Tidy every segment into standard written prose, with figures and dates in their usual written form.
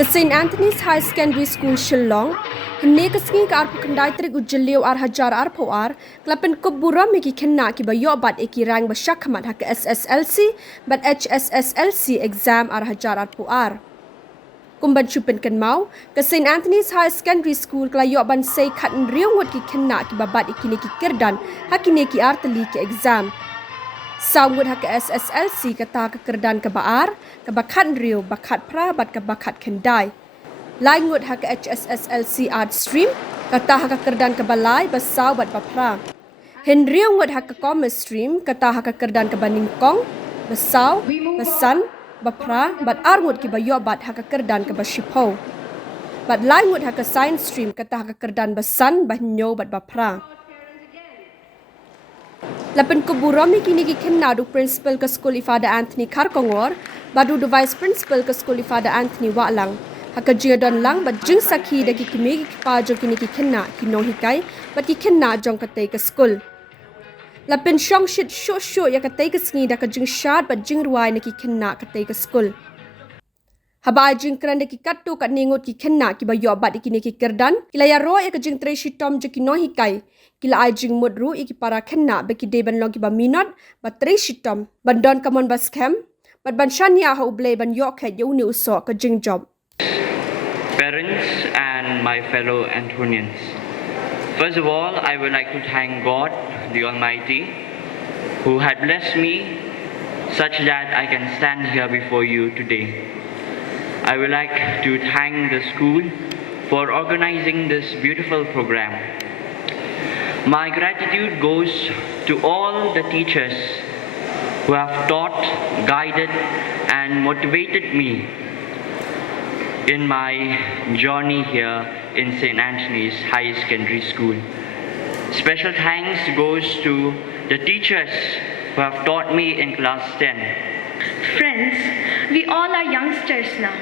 The St. Anthony's High Secondary School Shillong, hynne sngi ka arpu kendai tarik Jylliew hajar arpoar, Pynkup Burom ki khynnah ki bayo bat eki rang ba shakhmat hak SSLC, but HSSLC exam hajar arpoar. Kumban Pynkup ke St. Anthony's High Secondary School kelayo ban sei khat Ngut ki khynnah ki babat eki ki kyrdan hakine ki artylli ki exam. Ngut hak SSLC kata ke kyrdan ke baar, ke bakat Jylliew, bakat prabat ke bakat kendai. Ngut hak HSSLC Arts stream, kata hak kyrdan ke balai basau bat bapra. Jylliew ngut hak commerce stream, kata hak kyrdan ke baningkong, basau, basan, bapra, bat ngut ki bayo bat hak kyrdan ke bashipau. Bat ngut hak science stream, kata hak kyrdan basan, bahnyo bat bapra. Pynkup Burom kini ki khynnah du principal ke Skul Father Anthony Kharkongor, badu du vice principal ke Skul Father Anthony Wahlang. Hak jingsakhi bat jingsakhi de ki kmie ki pajo kini ki khynnah ki nonghikai bat ki khynnah Jong katei ke skul. Pyn shong shit sho ya katei ke sngi da ka jingshat bat jingruai ne ki khynnah katei ke skul. Habai jingkran de ki kattu kat Ngut ki khynnah ki bayo bat ikini ki kyrdan, kilaya ro ya ka jing shitom je ki nonghikai. Kila ai jing mudru iki para khynnah be ki deban long ki ba minot ba shitom ban don kamon ba scam bat ban shania ho ble ban yok he yu ni uso ka jing job. Parents and my fellow Anthonians. First of all, I would like to thank God, the Almighty, who had blessed me such that I can stand here before you today. I would like to thank the school for organizing this beautiful program. My gratitude goes to all the teachers who have taught, guided, and motivated me in my journey here in St. Anthony's High Secondary School. Special thanks goes to the teachers who have taught me in class 10. Friends, we all are youngsters now,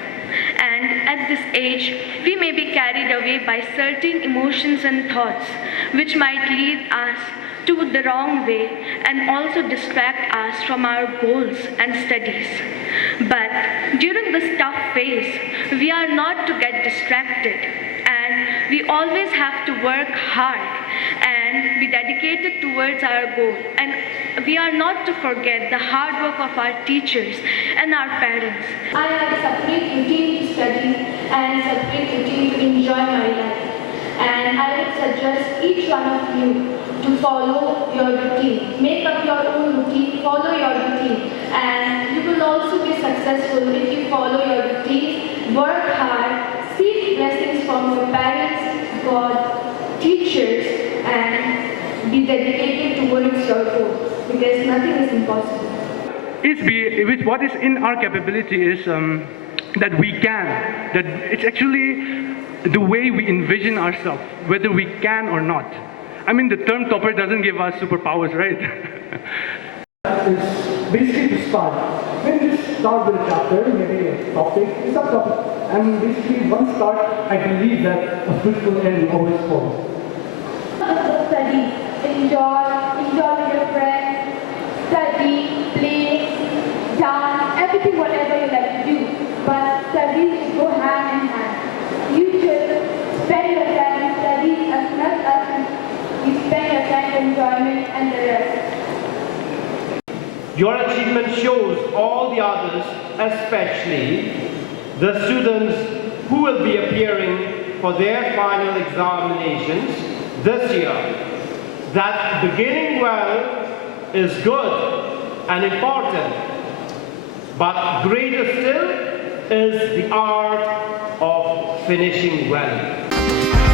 and at this age, we may be carried away by certain emotions and thoughts which might lead us to the wrong way and also distract us from our goals and studies. But during this tough phase, we are not to get distracted, and we always have to work hard and be dedicated towards our goal. And we are not to forget the hard work of our teachers and our parents. I have a separate routine to study and a separate routine to enjoy my life. And I would suggest each one of you to follow your routine. Make up your own routine, follow your routine. And you will also be successful if you follow your routine, work hard, seek blessings from your parents, God, teachers, and be dedicated towards your goal. Because nothing is impossible. What is in our capability is that we can, that it's actually the way we envision ourselves, whether we can or not. I mean, the term topper doesn't give us superpowers, right? It's basically to start. When you start with a chapter, maybe a topic, it's a topic. And basically, once start, I believe that a fruitful end always follows. Study, enjoy with your friends, study, play, dance, everything, whatever you like to do. But studies go hand in hand. You should spend your time in studies as much as you spend your time in enjoyment and the rest. Your achievement shows all the others, especially the students who will be appearing for their final examinations this year, that beginning well is good and important, but greater still is the art of finishing well.